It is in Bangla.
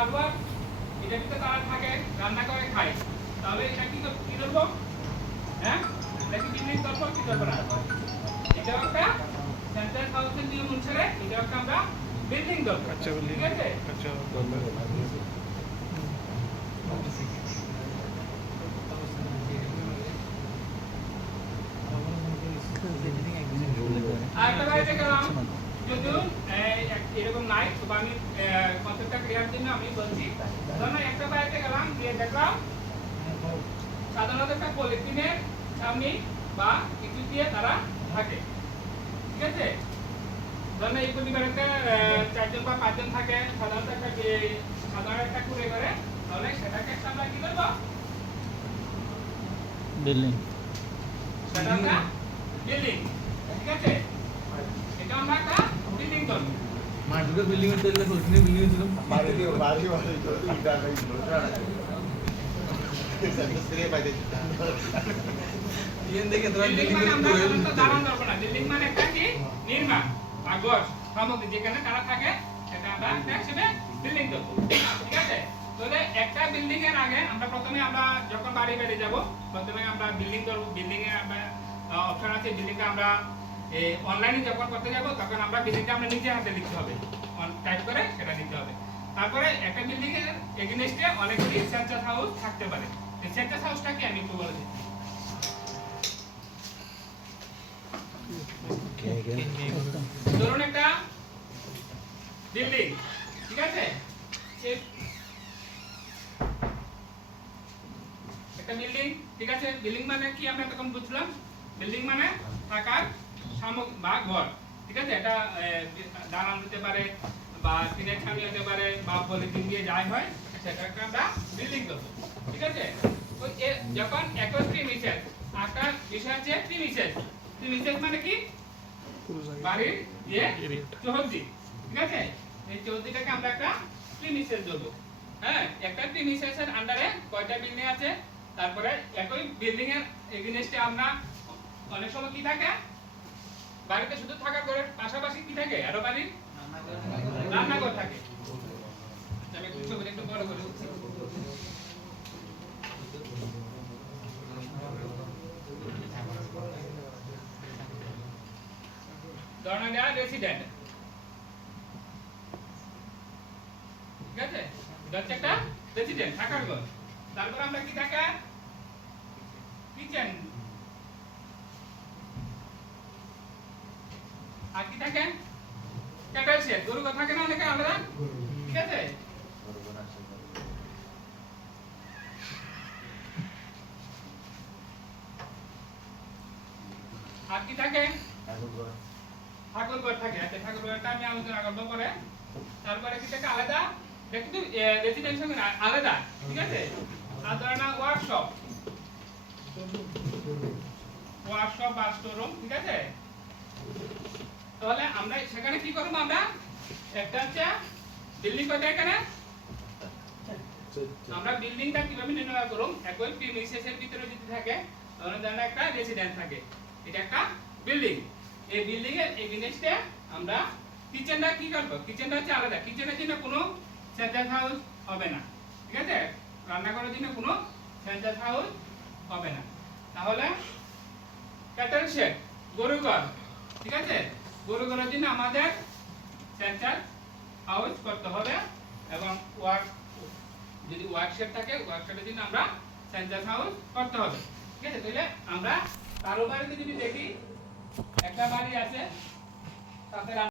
মালওয়ার এটা ভিতরে তারা থাকে, রান্না করে খায়, তাহলে এটা কি কি ধরবো? হ্যাঁ, এটা কি বিল্ডিং ধরবো কি ধরবো না? এটা একটা সেন্ট্রাল হাউসের নিয়ম অনুসারে এটা একটা আমরা বিল্ডিং ধরবো। আচ্ছা, ঠিক আছে? আচ্ছা আরেকটা বাড়িতে গেলাম, যদিও এরকম নাই, তবে আমি কনসেপ্টটা ক্লিয়ার জন্য আমি বলছি। ধরুন একটা বাড়িতে গেলাম, গিয়ে দেখলাম সাধারণত একটা পলিথিনের সামনে বা কিছু দিয়ে তারা থাকে। ঠিক আছে? ধরুন এই পরিবারেতে 4 জন বা 5 জন থাকে, সাধারণত একটা কুড়ে করে, তাহলে সেটাকে একটা আমরা কি করবো? বিল্ডিং। সেটা একটা বিল্ডিং। ঠিক আছে? এটা আমরা একটা বিল্ডিং করবো। মাঠগুলো বিল্ডিং এর তৈরি করে ওখানে বিল্ডিং ছিল বাড়ি তো ইটা নাই লোটা না সেটা পাইতে ইয়েন দেখে তোরা বিল্ডিং বিল্ডিং মানে এর আমরা তৈরি সাধারণত দালান ধরবো না। বিল্ডিং মানে একটা কি নির্মাণ বা ঘর সামগ্রী যেখানে তারা থাকে, সেটা আমরা একটা হিসেবে বিল্ডিং ধরবো। ঠিক আছে? তাহলে একটা বিল্ডিং এর আগে আমরা প্রথমে আমরা যখন বাড়ি বেড়ে যাব, প্রথমে আমরা বিল্ডিং ধরবো। বিল্ডিং এর আমরা অপশন আছে, বিল্ডিংটা আমরা অনলাইনে যখন করতে যাব তখন আমরা বিল্ডিংটা আমরা নিজে হাতে লিখতে হবে, টাইপ করে সেটা লিখতে হবে। তারপরে একটা বিল্ডিং এর এগেইনস্টে অনেকগুলি সেন্সাস হাউস থাকতে পারে। এই সেন্সাস হাউসটা কি আমি একটু বলে দিচ্ছি। ধরুন একটা বিল্ডিং, ঠিক আছে? একটা বিল্ডিং, ঠিক আছে? বিল্ডিং মানে কি আমরা তখন বুঝলাম? বিল্ডিং মানে থাকার সামগ্রী বা ঘর। ঠিক আছে? এটা দালান হতে পারে বা টিনের ছাউনি হতে পারে বা পলিথিন দিয়ে যাই হয়, সেটাকে আমরা বিল্ডিং করব। ঠিক আছে? তো যখন একই প্রিমিসেস, একটা বিষয় আছে প্রিমিসেস। প্রিমিসেস মানে কি? বাড়ির যে চৌহদ্দি। ঠিক আছে? এই চৌহদ্দিটাকে আমরা একটা প্রিমিসেস ধরবো। হ্যাঁ, একটা প্রিমিসেসের আন্ডারে কয়টা বিল্ডিং আছে, তারপরে একই বিল্ডিং এর এগেইনস্টে আমরা অনেক সময় কি থাকে, বাড়িতে শুধু থাকার ঘরের পাশাপাশি কি থাকে, আরো বাড়ির রান্নাঘর থাকে। আমি একটু ছবিটা একটু বড় করে দিচ্ছি। ধরুন এটা রেসিডেন্ট। ঠিক আছে? এটা হচ্ছে একটা রেসিডেন্ট, থাকার ঘর। তারপর আমরা কি থাকে, কিচেন। আর কি থাকে, ক্যাটেল শেড। গরু থাকে না অনেকে আলাদা। ঠিক আছে? আর কি থাকে, ঠাকুর ঘর থাকে। আচ্ছা, ঠাকুর ঘরটা আমি আলোচনা করবো পরে। তারপরে কি থাকে আলাদা, দেখুন রেসিডেন্সিয়াল আলাদা। ঠিক আছে? আর ধরে না ওয়ার্কশপ, ওয়ার্কশপ বা স্টোররুম। ঠিক আছে? তাহলে আমরা সেখানে কি করব, আমরা একটা হচ্ছে বিল্ডিং কয়টা এখানে, আমরা বিল্ডিংটা কিভাবে নির্ণয় করব? একই প্রিমিসেসের ভিতরে যদি থাকে, তাহলে জানা একটা রেসিডেন্ট থাকে, এটা একটা বিল্ডিং। এই বিল্ডিং এর এগেইনস্টে আমরা কিচেনটা কি করব? কিচেনটা হচ্ছে আলাদা। কিচেনের জন্য কোনো সেন্টার হাউস হবে না। ঠিক আছে? রান্না করার জন্য কোনো সেন্টার হাউস হবে না। তাহলে ক্যাটেল শেড, গরু ঘর। ঠিক আছে? গরু ঘরের জন্য আমাদের সেন্টার হাউস করতে হবে, এবং যদি ওয়ার্কশপ থাকে, ওয়ার্কশপের জন্য আমরা সেন্টার হাউস করতে হবে। ঠিক আছে? তাহলে আমরা কারো বাড়িতে যদি দেখি একটা বাড়ি আছে, তাতে